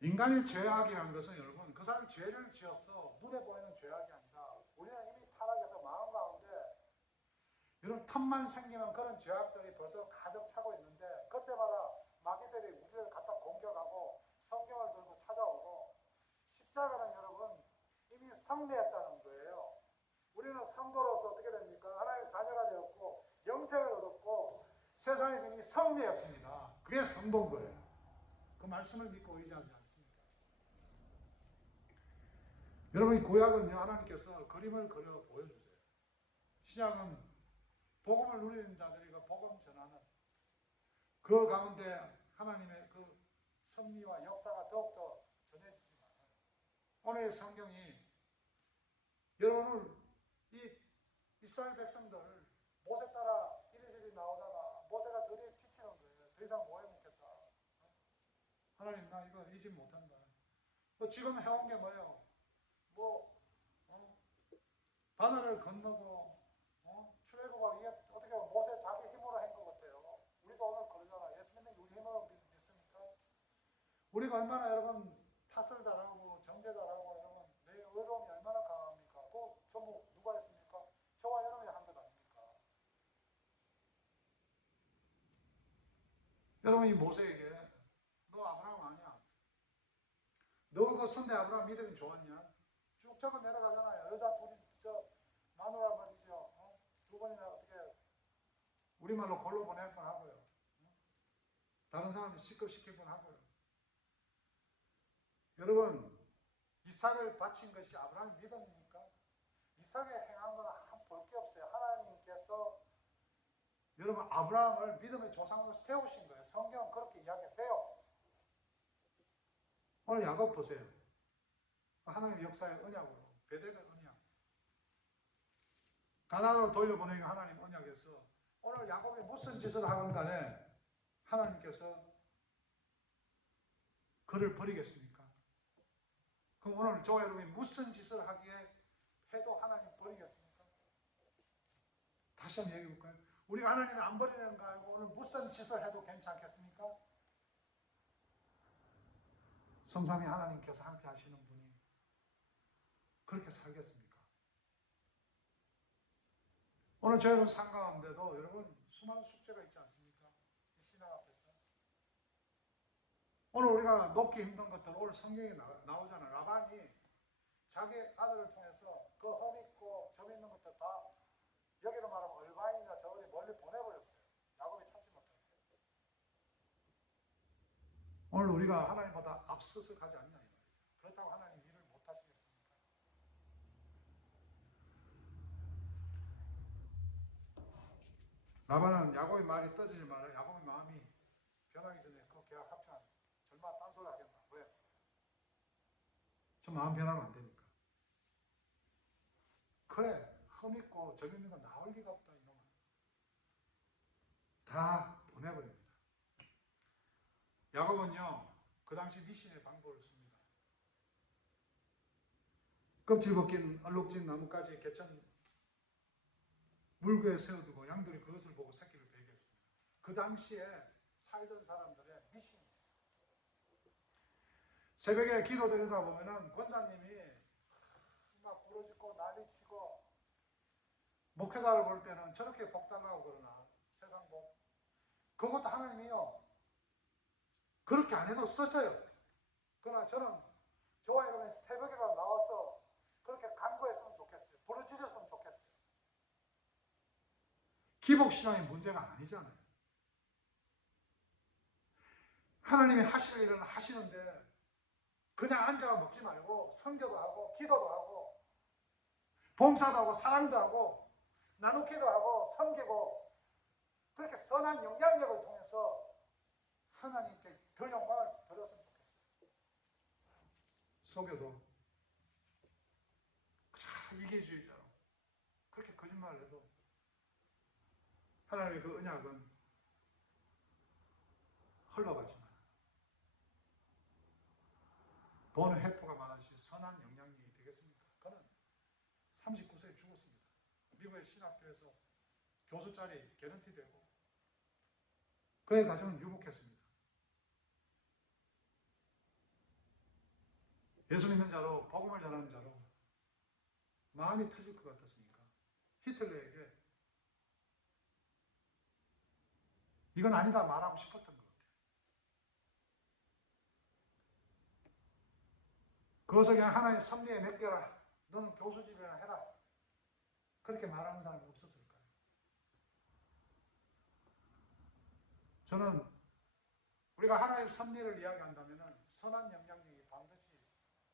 인간의 죄악이라는 것은 여러분 그 사람이 죄를 지었어 눈에 보이는 죄악이 아니라 우리는 이미 타락해서 마음 가운데 여러분 틈만 생기면 그런 죄악들이 벌써 가득 차고 있는데 그때마다 마귀들이 우리를 갖다 공격하고 성경을 들고 찾아오고 십자가는 여러분 이미 승리했다는 거예요. 우리는 성도로서 어떻게 됩니까? 하나님의 자녀가 되었고 영생을 얻었고 세상에서 이미 승리했습니다. 그게 성도인 거예요. 그 말씀을 믿고 의지하지 않습니까? 여러분 이 구약은요 하나님께서 그림을 그려 보여주세요. 신약은 복음을 누리는 자들이 그 복음 전하는 그 가운데 하나님의 그 섭리와 역사가 더욱더 전해지지만 오늘의 성경이 여러분을 이 이스라엘 백성들 모세 따라 이리저리 나오다가 모세가 드디어 지치는 거예요. 더 이상 뭐 해먹겠다. 하나님 나 이거 이집 못한다. 뭐 지금 해온 게 뭐예요? 뭐 어? 바다를 건너고 어? 출애굽하고 이게 어떻게 보면 모세 자기 힘으로 한 것 같아요. 우리도 오늘 그러잖아. 예수 믿는 게 우리 힘으로 믿, 믿습니까? 우리가 얼마나 여러분 탓을 잘하고 정죄 잘하고 여러분 내 의로움이 얼마나 강합니까? 그 전부 누가 했습니까? 저와 여러분이 한 것 아닙니까? 여러분 이 모세에게 너 아브라함 아니야? 너그 선대 아브라함 믿음이 좋았냐? 쭉 적어 내려가잖아요. 여자 둘이 저 마누라 말이죠. 어? 두 번이나 어떻게 우리말로 골로 보낼 뻔하고요. 어? 다른 사람이 시급시킬 뻔하고요. 여러분 이삭을 바친 것이 아브라함 믿음입니까? 이삭의 행한 거는 볼게 없어요. 하나님께서 여러분 아브라함을 믿음의 조상으로 세우신 거예요. 성경은 그렇게 이야기해요. 오늘 야곱 보세요. 하나님의 역사의 언약으로 베델의 언약. 가나안으로 돌려보내기 하나님 언약에서 오늘 야곱이 무슨 짓을 하건 간에 하나님께서 그를 버리겠습니까? 그럼 오늘 저와 여러분이 무슨 짓을 하기에 해도 하나님 버리겠습니까? 다시 한번 얘기해 볼까요? 우리가 하나님을 안 버리는 거 알고 오늘 무슨 짓을 해도 괜찮겠습니까? 성삼이 하나님께서 함께 하시는 분이 그렇게 살겠습니까? 오늘 저 여러분 상 가운데도 여러분 수많은 숙제가 있지 않습니까? 이 신앙 앞에서 오늘 우리가 놓기 힘든 것들 오늘 성경에 나, 나오잖아요. 라반이 자기 아들을 통해서 그 험있고 점 있는 것들 다 여기로 말하면 얼바인이나 저 어디 멀리 보내버렸어요. 야곱이 찾지 못하게. 오늘 우리가 하나님보다 앞서서 가지 않냐. 그렇다고 하나님 일을 못 하시겠습니까? 라반은 야곱의 말이 떠지지 말아 야곱의 마음이 변하기 전에 그 계약 합치면 절마 딴소리 하겠나? 왜? 저 마음 변하면 안 됩니까? 그래 흠 있고 점 있는 건 나올 리가 없다 이놈아 다 보내버립니다 야곱은요 그 당시 미신의 방법을 씁니다 껍질 벗긴 얼룩진 나뭇가지에 개천 물구에 세워두고 양들이 그것을 보고 새끼를 베게 했습니다. 그 당시에 살던 사람들의 미신이에요 새벽에 기도 드리다 보면은 권사님이 막 부러지고 난리치고 목회자를 볼 때는 저렇게 복 달라고 그러나 세상 복. 그것도 하나님이요. 그렇게 안 해도 쓰셔요. 그러나 저는 저와 여러분이 새벽이라도 나와서 그렇게 간구했으면 좋겠어요. 부르짖었으면 좋겠어요 기복신앙의 문제가 아니잖아요. 하나님이 하실 일은 하시는데 그냥 앉아가 먹지 말고 성교도 하고 기도도 하고 봉사도 하고 사랑도 하고 나누기도 하고 섬기고 그렇게 선한 영향력을 통해서 하나님께 더 영광을 드렸으면 좋겠어요. 속여도. 참 이기주의자로. 그렇게 거짓말을 해도 하나님의 그 언약은 흘러가지만 본 회포가 많으신 선한 영향력이 되겠습니까? 그는 39세에 죽었습니다. 미국의 신학교에서 교수 자리 개런티 되고 그의 가정은 유복했습니다. 예수 믿는 자로 복음을 전하는 자로 마음이 터질 것 같았으니까 히틀러에게 이건 아니다 말하고 싶었던 것 같아요. 그것을 그냥 하나의 섭리에 맡겨라. 너는 교수직이나 해라. 그렇게 말하는 사람이 없었을까요? 저는 우리가 하나의 섭리를 이야기한다면 선한 영향력이 반드시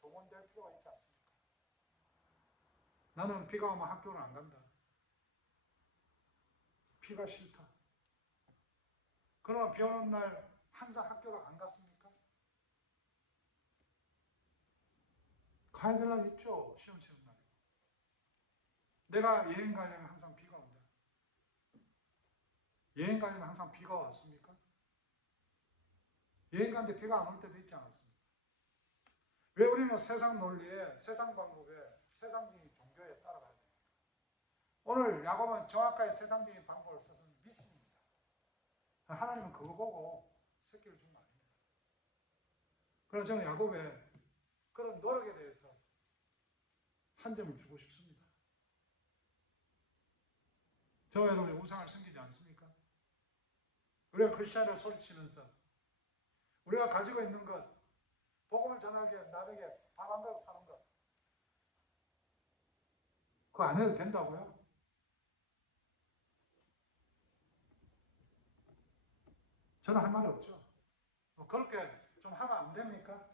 동원될 필요가 있지 않습니까? 나는 비가 오면 학교를 안 간다. 비가 싫다. 그러면 비 오는 날 항상 학교를 안 갔습니까? 가야 될 날 있죠. 시험 치는 날. 내가 여행 가려면 항상 비가 온다. 여행 가려면 항상 비가 왔습니까? 여행 가는데 비가 안 올 때도 있지 않았습니까? 왜 우리는 세상 논리에, 세상 방법에, 세상적인 종교에 따라가야 됩니까? 오늘 야곱은 정확하게 세상적인 방법을 써서. 하나님은 그거 보고 새끼를 준 거 아닙니다. 그래서 저는 야곱의 그런 노력에 대해서 한 점을 주고 싶습니다. 저와 여러분이 우상을 섬기지 않습니까? 우리가 크리스천으로 소리치면서 우리가 가지고 있는 것, 복음을 전하기 위해서 남에게 밥 한 그릇 사는 것, 그거 안 해도 된다고요? 저는 할 말이 없죠. 뭐 그렇게 좀 하면 안 됩니까?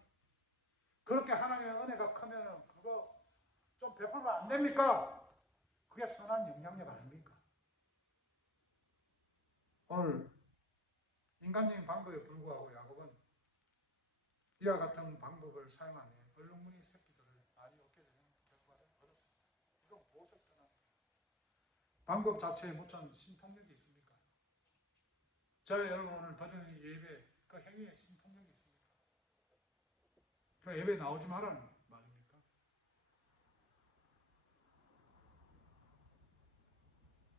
그렇게 하나님의 은혜가 크면 그거 좀 베풀면 안 됩니까? 그게 선한 영향력 아닙니까? 오늘 인간적인 방법에 불구하고 야곱은 이와 같은 방법을 사용하며 얼룩무늬 새끼들을 많이 얻게 되는 결과를 얻었습니다. 이건 보석 떠납니다. 방법 자체에 무슨 신통력이 저와 여러분 오늘 드리는 예배 그 행위에 신통력이 있습니까? 그 예배 나오지 말라는 말입니까?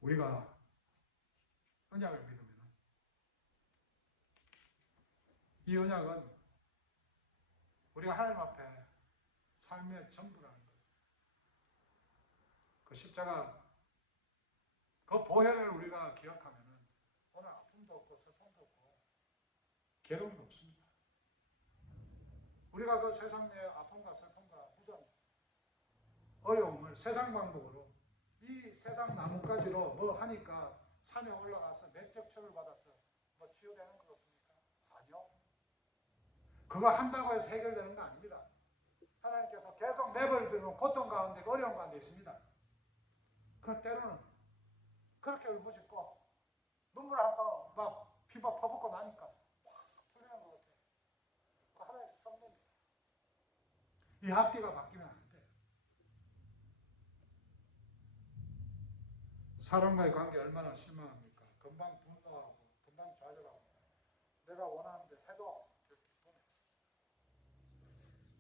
우리가 언약을 믿으면 이 언약은 우리가 하나님 앞에 삶의 전부라는 거예요. 그 십자가 그 보혈을 우리가 기억하면 오늘 아픔도 없고 슬픔도 없고 괴로움도 없습니다. 우리가 그 세상 내 아픔과 슬픔과 무슨 어려움을 세상 방법으로 이 세상 나뭇가지로 뭐 하니까 산에 올라가서 맥적처를 받아서 뭐 치유되는 거겠습니까? 아니요. 그거 한다고 해서 해결되는 거 아닙니다. 하나님께서 계속 내버려두는 고통 가운데 어려움 가운데 있습니다. 그 때로는 그렇게 울부짖고 눈물 한방막 피박 퍼붓고 나니까 확 풀리는 것 같아요. 그 하나님의 섭리입니다. 이 앞뒤가 바뀌면 안 돼요. 사람과의 관계 얼마나 실망합니까? 금방 분노하고 금방 좌절하고 내가 원하는데 해도 보내요.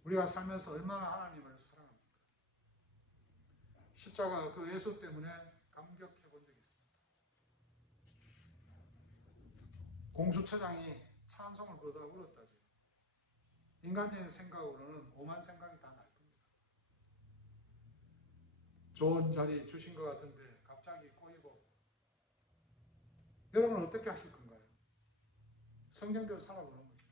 우리가 살면서 얼마나 하나님을 사랑합니까? 십자가 그 예수 때문에 감격해 본 적이 있습니다. 공수처장이 찬송을 부르다 울었다죠. 인간적인 생각으로는 오만 생각이 다 날 겁니다. 좋은 자리 주신 것 같은데 갑자기 꼬이고 여러분 어떻게 하실 건가요? 성경대로 살아보는 거죠.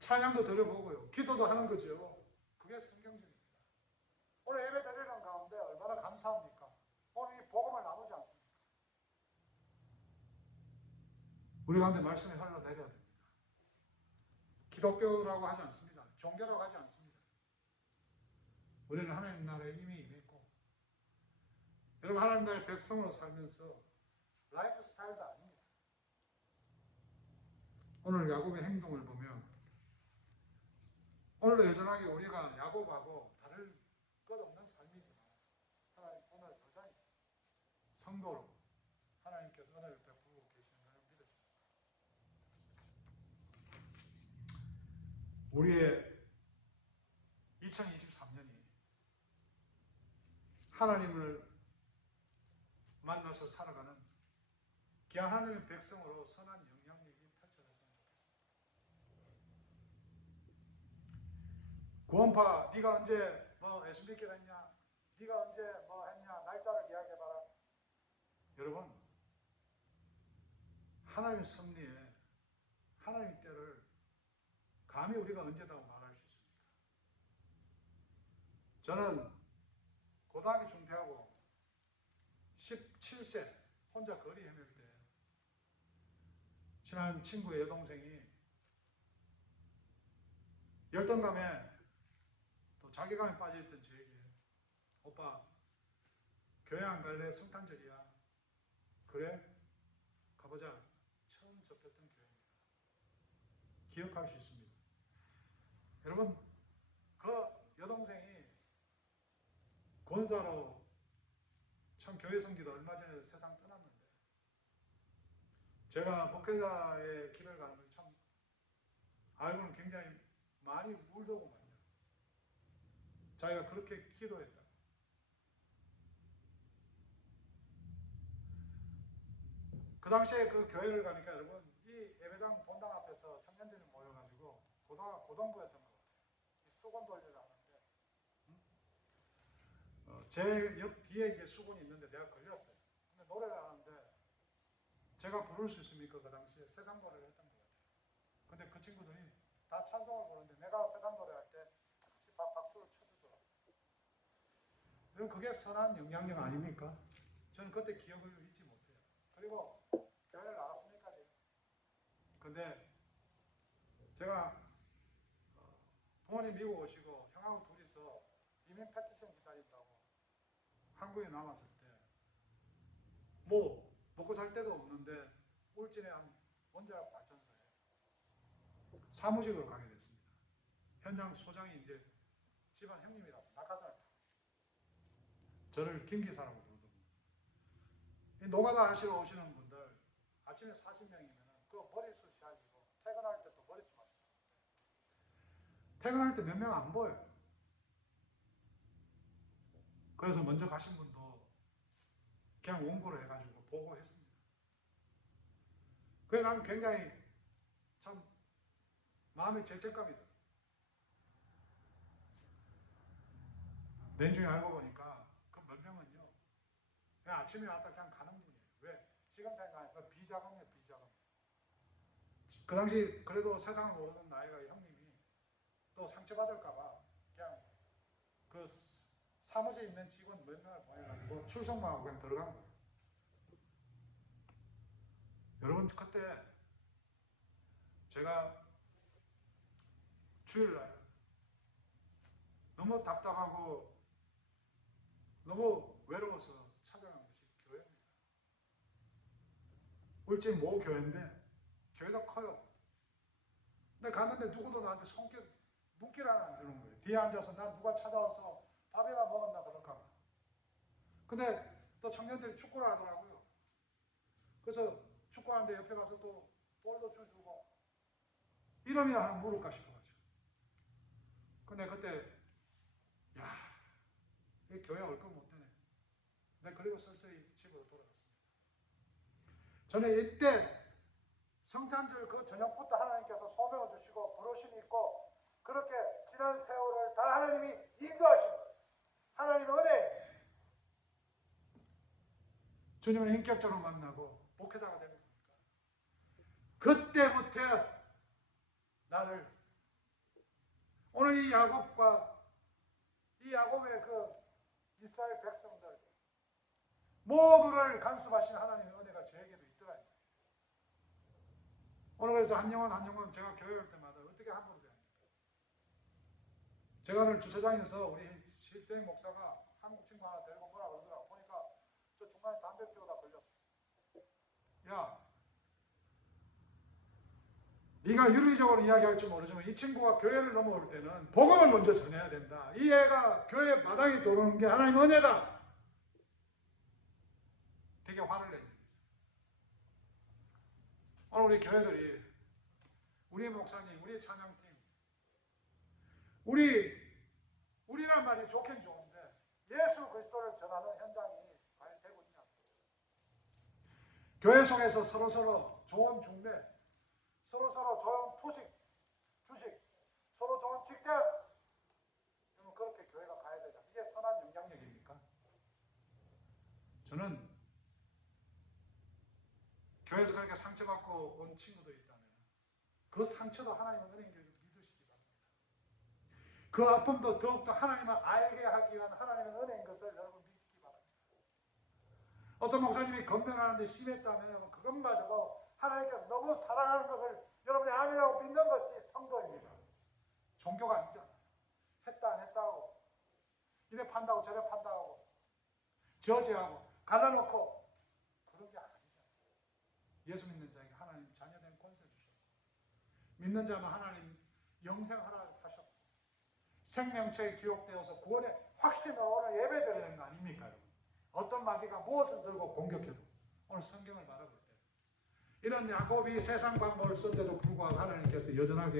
찬양도 들어보고요. 기도도 하는 거죠. 그게 성경적입니다. 오늘 예배 드리는 가운데 얼마나 감사합니까? 오늘 이 복음을 나누지 않습니까? 우리 가운데 말씀이 흘러내려야 됩니다. 기독교라고 하지 않습니다. 종교라고 하지 않습니다. 우리는 하나님 나라에 이미 임했고 여러분 하나님 나라의 백성으로 살면서 라이프 스타일도 아닙니다. 오늘 야곱의 행동을 보면 오늘도 여전하게 우리가 야곱하고 다를 것 없는 삶이지만 하나님 오늘 여전히 성도로 하나님께서 은혜를 베풀고 계시는 것을 믿으십니다. 우리의 2023년이 하나님을 만나서 살아가는 귀한 하나님의 백성으로 선한 영향력이 펼쳐졌으면 좋겠습니다. 구원파 네가 언제 뭐 SBK 했냐? 네가 언제 뭐 했냐? 날짜를 이야기해봐라. 여러분 하나님의 섭리에 하나님의 때를 감히 우리가 언제다 말할 수 있습니까? 저는 고등학교 중퇴하고 17세 혼자 거리 헤맬 때 친한 친구의 여동생이 열등감에 또 자괴감에 빠져있던 저에게 오빠 교회 안 갈래? 성탄절이야. 그래? 가보자. 처음 접했던 교회입니다. 기억할 수 있습니다. 여러분 그 여동생이 권사로 참 교회 성기도 얼마 전에 세상 떠났는데 제가 목회자의 길을 가는 걸 참 알고는 굉장히 많이 울더구만요. 자기가 그렇게 기도했다. 그 당시에 그 교회를 가니까 여러분 이 예배당 본당 앞에서 청년들이 모여가지고 고등 고등부였던 수건 돌리를 하는데 어, 제옆 뒤에 이제 수건이 있는데 내가 걸렸어요. 근데 노래를 하는데 제가 부를 수 있습니까? 그 당시에 세상 노래를 했던 것 같아요. 근데 그 친구들이 다 찬송을 부르는데 내가 세상 노래 할 때 같이 박- 박수를 쳐주더라고요. 그게 선한 영향력 아닙니까? 저는 그때 기억을 잊지 못해요. 그리고 교회를 나갔으니까 지금. 근데 제가 어, 부모님 미국 오시고 형하고 둘이서 이민 패티션 기다린다고 한국에 남았을 때 뭐 먹고 살 데도 없는데 울진에 한 원자력 발전소에 사무직으로 가게 됐습니다. 현장 소장이 이제 집안 형님이라서 낙하산을 타고 저를 김기사라고 부르더군요. 이 노가다 하시러 오시는 분들 아침에 40명이면 그 머리숱이 하시고 퇴근할 때 또 머리숱 마시고 퇴근할 때 몇 명 안 보여요. 그래서 먼저 가신 분도 그냥 원고를 해가지고 보고 했습니다. 그래 난 굉장히 참 마음에 죄책감이 들어요. 내중에 알고 보니까 그 몇 명은요 그냥 아침에 왔다 그냥 가는 분이에요. 왜? 지금 생각하니까 비자금이에요 비자금. 그 당시 그래도 세상을 모르는 나이가 형님이 또 상처받을까봐 그냥 그 사무실에 있는 직원 몇 명을 보내가지고 출석만 하고 그냥 들어간 거예요. 여러분 그때 제가 주일날 너무 답답하고 너무 외로워서 찾아간 것이 교회입니다. 울진 모 교회인데 교회가 커요. 근데 갔는데 누구도 나한테 손길 눈길 하나 안 주는 거예요. 뒤에 앉아서 난 누가 찾아와서 밥이나 먹었나 그럴까 봐. 근데 또 청년들이 축구를 하더라고요. 그래서 축구하는데 옆에 가서 또 볼도 주시고 이름이나 하나 물을까 싶어가지고. 근데 그때 야, 이 교회 얼것 못 되네. 내 그리고 설설이 집으로 돌아갔습니다. 저는 이때 성탄절 그 저녁부터 하나님께서 소명을 주시고 부르심이 있고 그렇게 지난 세월을 다 하나님이 인도하신. 하나님의 은혜. 주님을 인격적으로 만나고 목회자가 되는 겁니까? 그때부터 나를 오늘 이 야곱과 이 야곱의 그 이스라엘 백성들 모두를 간섭하신 하나님의 은혜가 저에게도 있더라. 오늘 그래서 한 영혼 한 영혼 제가 교회 올 때마다 어떻게 대합니까? 제가 오늘 주차장에서 우리 실대인 목사가 한국 친구 하나 데리고 뭐라 그러더라고 보니까 저 중간에 담배 피우다 걸렸어. 야, 네가 윤리적으로 이야기할지 모르지만 이 친구가 교회를 넘어올 때는 복음을 먼저 전해야 된다. 이 애가 교회 마당에 들어오는 게 하나님 은혜다. 되게 화를 낸 적이 있어요. 오늘 우리 교회들이 우리 목사님, 우리 찬양팀, 우리 우리란 말이 좋긴 좋은데 예수 그리스도를 전하는 현장이 과연 되고 있냐? 교회 속에서 서로 서로 좋은 중매, 서로 서로 좋은 투식, 주식, 서로 좋은 직장, 교회가 가야 되냐. 이게 선한 영향력입니까? 저는 교회에서 그렇게 상처받고 온 친구들이 있다면 그 상처도 하나님의 은혜인 줄 믿으시기 바랍니다. 그 아픔도 더욱더 하나님을 알게 하기 위한 하나님의 은혜인 것을 여러분 믿기 바랍니다. 어떤 목사님이 건면하는데 심했다면 그것마저도 하나님께서 너무 사랑하는 것을 여러분이 아멘하고 믿는 것이 성도입니다. 종교가 아니잖아요. 했다 안 했다고 이래 판다고 저래 판다고 저지하고 갈라놓고 그런 게 아니잖아요. 예수 믿는 자에게 하나님 자녀된 권세 주셨고 믿는 자만 하나님 영생하라 하셨고 생명체에 기록되어서 구원의 확신으로 오늘 예배 드리는 거 아닙니까? 여러분? 어떤 마귀가 무엇을 들고 공격해도 오늘 성경을 바라볼 때 이런 야곱이 세상 방법을 쓴데도 불구하고 하나님께서 여전하게